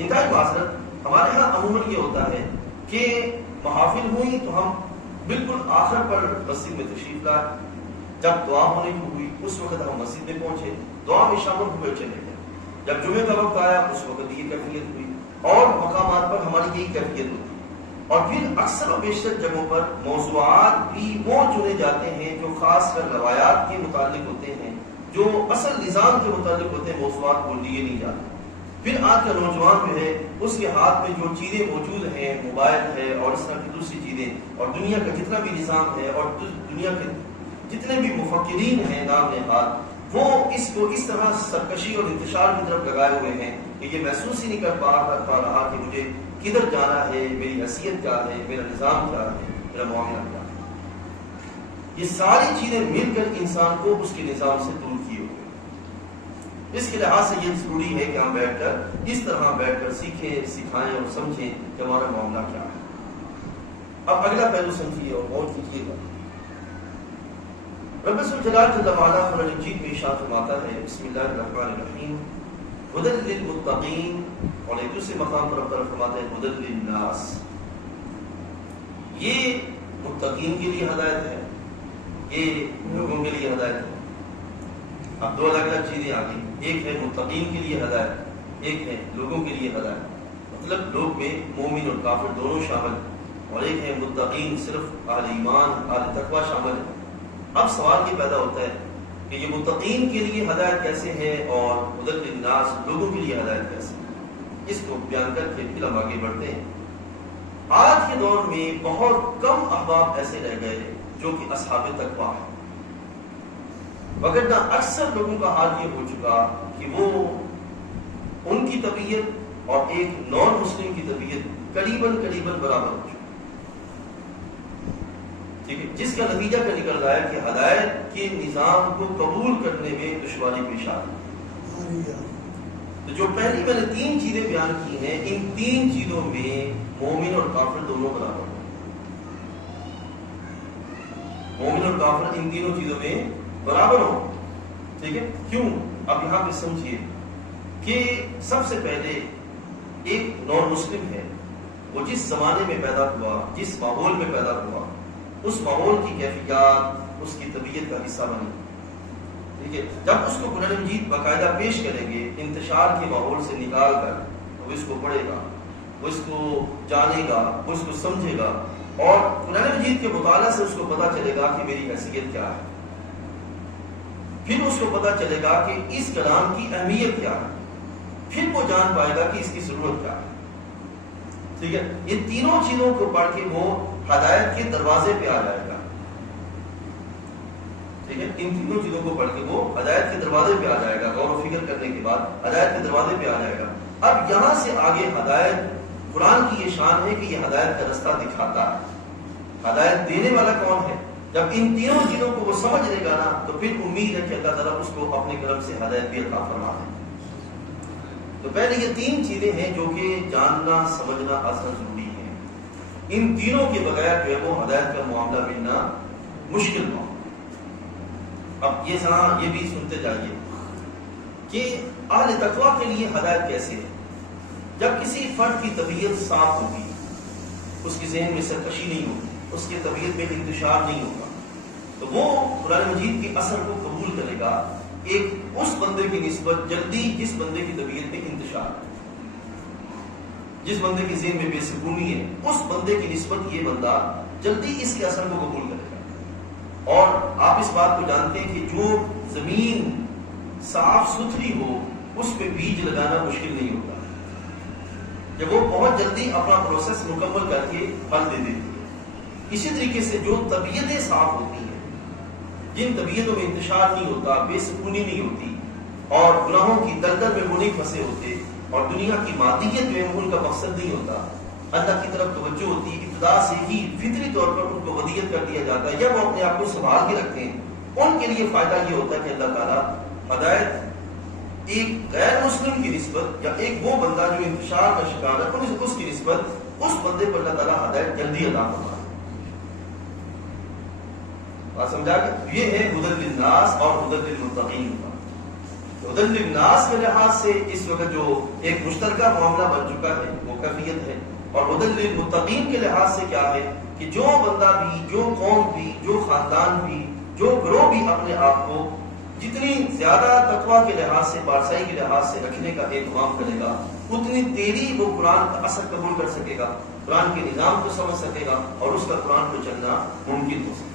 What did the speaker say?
انتہائی معذرت، ہمارے ہاں عموماً یہ ہوتا ہے کہ محافل ہوئی تو ہم بالکل آخر پر مسجد میں تشریف لائے، جب دعا ہونے کی ہوئی اس وقت ہم مسجد میں پہنچے، دعا میں شامل ہوئے چلے گئے، جب جمعے کا وقت آیا اس وقت یہ کیفیت ہوئی، اور مقامات پر ہماری یہی کیفیت ہوتی ہے۔ اور پھر اکثر و بیشتر جگہوں پر موضوعات بھی وہ چنے جاتے ہیں جو خاص کر روایات کے متعلق ہوتے ہیں، جو اصل نظام کے متعلق ہوتے ہیں، موضوعات کو لیے نہیں جاتے۔ پھر آج کا نوجوان جو ہے اس کے ہاتھ میں جو چیزیں موجود ہیں، موبائل ہے اور اس طرح کی دوسری چیزیں، اور دنیا کا جتنا بھی نظام ہے اور دنیا کے جتنے بھی مفکرین ہیں نام نہاد، وہ اس کو اس طرح سرکشی اور انتشار کی طرف لگائے ہوئے ہیں کہ یہ محسوس ہی نہیں کر پا رہا کہ مجھے کدھر جانا ہے، میری حیثیت کیا ہے، میرا نظام کیا ہے، میرا معاملہ کیا ہے۔ یہ ساری چیزیں مل کر انسان کو اس کے نظام سے دور کیے ہوئے۔ اس کے لحاظ سے یہ ضروری ہے کہ ہم بیٹھ کر اس طرح بیٹھ کر سیکھیں، سکھائیں اور سمجھیں کہ ہمارا معاملہ کیا ہے۔ اب اگلا پہلو سمجھیے اور غور کیجیے گا۔ رب ذوالجلال جل وعلا قرآن مجید میں ارشاد فرماتا ہے، بسم اللہ الرحمن الرحیم، ھدی للمتقین، اور ایک دوسرے مقام پر رب فرماتا ہے ھدی للناس۔ یہ متقین کے لیے ہدایت ہے، یہ لوگوں کے لیے ہدایت ہے۔ اب دو الگ الگ چیزیں آ گئی، ایک ہے متقین کے لیے ہدایت، ایک ہے لوگوں کے لیے ہدایت، مطلب لوگ میں مومن اور کافر دونوں شامل، اور ایک ہے متقین صرف اہل ایمان اہل تقوی شامل ہے۔ اب سوال یہ پیدا ہوتا ہے کہ یہ متقین کے لیے ہدایت کیسے ہے اور ھدی للناس لوگوں کے لیے ہدایت کیسے ہے؟ اس کو بیان کر کے پھر ہم آگے بڑھتے ہیں۔ آج کے دور میں بہت کم احباب ایسے رہ گئے جو کہ اصحاب تقوی ہیں، وگرنہ اکثر لوگوں کا حال یہ ہو چکا کہ وہ ان کی طبیعت اور ایک نان مسلم کی طبیعت قریباً برابر ہو چکی، ٹھیک ہے، جس کا نتیجہ کیا نکل رہا ہے کہ ہدایت کے نظام کو قبول کرنے میں دشواری پیش آ رہی ہے۔ تو جو پہلی میں نے تین چیزیں بیان کی ہیں، ان تین چیزوں میں مومن اور کافر دونوں برابر ہیں۔ مومن اور کافر ان تینوں چیزوں میں برابر ہوں، ٹھیک ہے۔ کیوں؟ اب یہاں پہ سمجھیے کہ سب سے پہلے ایک نان مسلم ہے، وہ جس زمانے میں پیدا ہوا، جس ماحول میں پیدا ہوا، اس ماحول کی کیفیات اس کی طبیعت کا حصہ بنی، ٹھیک ہے۔ جب اس کو قرآن مجید باقاعدہ پیش کریں گے انتشار کے ماحول سے نکال کر، وہ اس کو پڑھے گا، وہ اس کو جانے گا، وہ اس کو سمجھے گا، اور قرآن مجید کے مطالعہ سے اس کو پتہ چلے گا کہ میری حیثیت کیا ہے، پھر اس کو پتہ چلے گا کہ اس کلام کی اہمیت کیا ہے، پھر وہ جان پائے گا کہ اس کی ضرورت کیا ہے، ٹھیک ہے۔ یہ تینوں چیزوں کو پڑھ کے وہ ہدایت کے دروازے پہ آ جائے گا، ٹھیک ہے۔ ان تینوں چیزوں کو پڑھ کے وہ ہدایت کے دروازے پہ آ جائے گا، غور و فکر کرنے کے بعد ہدایت کے دروازے پہ آ جائے گا۔ اب یہاں سے آگے ہدایت، قرآن کی یہ شان ہے کہ یہ ہدایت کا رستہ دکھاتا ہے۔ ہدایت دینے والا کون ہے؟ جب ان تینوں چیزوں کو وہ سمجھ لے گا نا، تو پھر امید ہے کہ اللہ تعالیٰ اس کو اپنے کرم سے ہدایت بھی عطا فرما دے۔ تو پہلے یہ تین چیزیں ہیں جو کہ جاننا سمجھنا اصل ضروری ہے۔ ان تینوں کے بغیر جو ہے وہ ہدایت کا معاملہ ملنا مشکل ہو۔ اب یہ ذرا یہ بھی سنتے جائیے کہ اہل تقویٰ کے لیے ہدایت کیسے ہے۔ جب کسی فرد کی طبیعت صاف ہوگی، اس کی ذہن میں سرکشی نہیں ہوگی، اس کی طبیعت میں انتشار نہیں ہوگا، تو وہ قرآن مجید کے اثر کو قبول کرے گا ایک اس بندے کی نسبت جلدی جس بندے کی طبیعت میں انتشار ہے، جس بندے کی ذہن میں بے سکونی ہے، اس بندے کی نسبت یہ بندہ جلدی اس کے اثر کو قبول کرے گا۔ اور آپ اس بات کو جانتے ہیں کہ جو زمین صاف ستھری ہو اس پہ بیج لگانا مشکل نہیں ہوتا، جب وہ بہت جلدی اپنا پروسیس مکمل کر کے پھل دے دیتی ہے۔ اسی طریقے سے جو طبیعتیں صاف ہوتی ہیں، جن طبیعتوں میں انتشار نہیں ہوتا، بے سکونی نہیں ہوتی، اور گناہوں کی دلدل میں وہ نہیں پھنسے ہوتے، اور دنیا کی مادیت جو ہے ان کا مقصد نہیں ہوتا، اللہ کی طرف توجہ ہوتی، ابتدا سے ہی فطری طور پر ان کو ودیت کر دیا جاتا ہے، یا وہ اپنے آپ کو سنبھال کے رکھتے ہیں، ان کے لیے فائدہ یہ ہوتا ہے کہ اللہ تعالیٰ ہدایت ایک غیر مسلم کی نسبت، یا ایک وہ بندہ جو انتشار کا شکار ہے اس کی نسبت اس بندے پر اللہ تعالیٰ ہدایت جلدی عطا فرماتا ہے۔ بات سمجھا کہ یہ ہے ھدی للناس اور ھدی للمتقین کا۔ تو ہدل للناس کے لحاظ سے اس وقت جو ایک مشترکہ معاملہ بن چکا ہے وہ کیفیت ہے، اور ہدل للمتقین کے لحاظ سے کیا ہے کہ جو بندہ بھی، جو قوم بھی، جو خاندان بھی، جو گروہ بھی اپنے آپ کو جتنی زیادہ تقوی کے لحاظ سے، پارسائی کے لحاظ سے رکھنے کا اہتمام کرے گا، اتنی تیری وہ قرآن کا اثر قبول کر سکے گا، قرآن کے نظام کو سمجھ سکے گا، اور اس کا قرآن کو چلنا ممکن ہو سکے گا۔